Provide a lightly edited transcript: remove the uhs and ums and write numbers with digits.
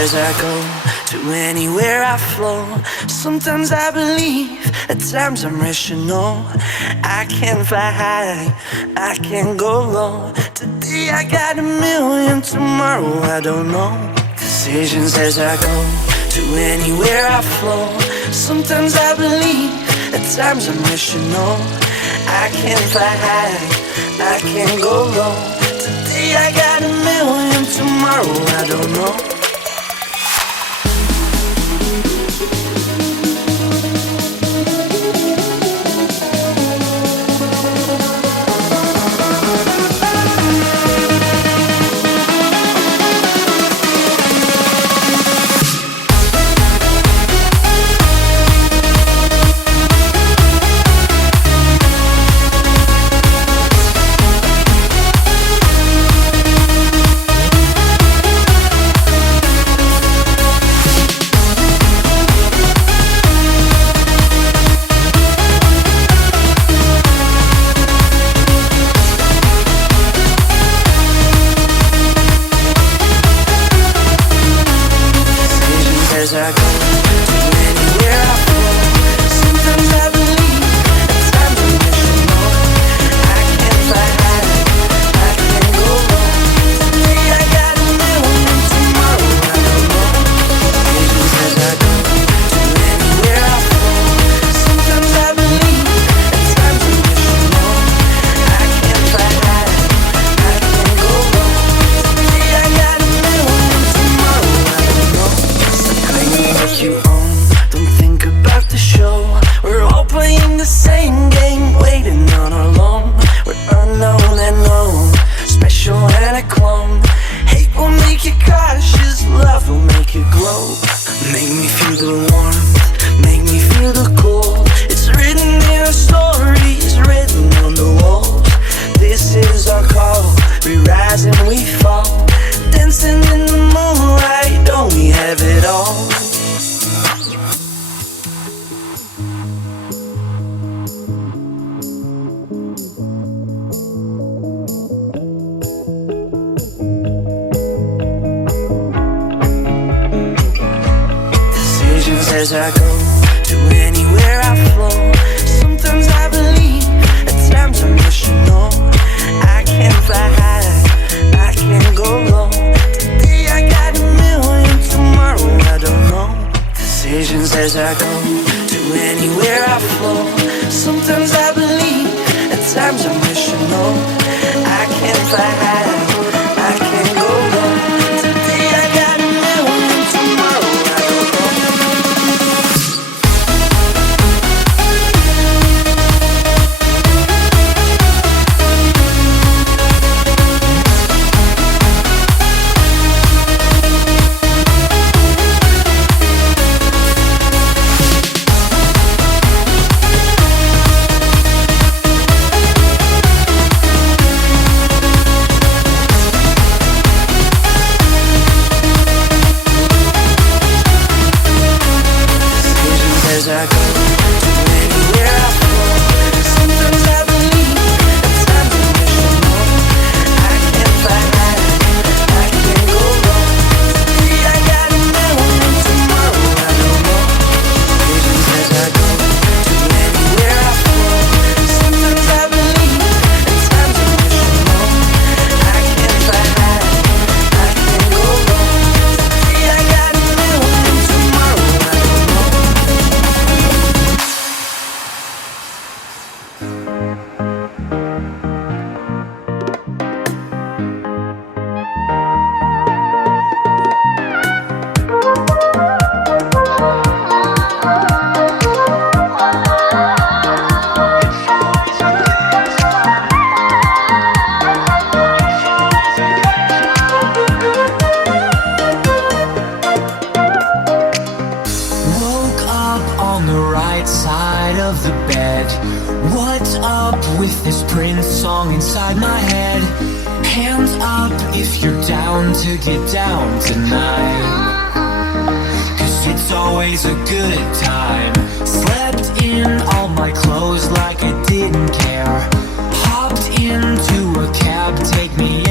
as I go to anywhere I flow. Sometimes I believe, at times I'm rational. I can fly high, I can go low. Today I got a million, tomorrow I don't know. Decisions as I go to anywhere I flow. Sometimes I believe, at times I'm rational. I can fly high, I can go low. Today I got a million, tomorrow I don't know. as I go, to anywhere I flow. Sometimes I believe, at times I'm rational. I can fly high, I can go low. Today I got a million, tomorrow I don't know. Decisions as I go, to anywhere I flow. Sometimes I believe, at times I'm rational. I can fly high, I can go low. Today I got a million, tomorrow I don't know. As I go, to anywhere I flow. Sometimes I believe, at times I'm rational. I can fly high, I can go low. Today I got a million, tomorrow I don't know. Visions as I go, to anywhere I flow. Sometimes I believe, at times I'm rational. I can fly high, I can go low. Today I got a million, tomorrow I don't know. Woke up on the right side of the bed. What's up with this Prince song inside my head? Hands up if you're down to get down tonight, 'cause it's always a good time. Slept in all my clothes like I didn't care. Hopped into a cab, take me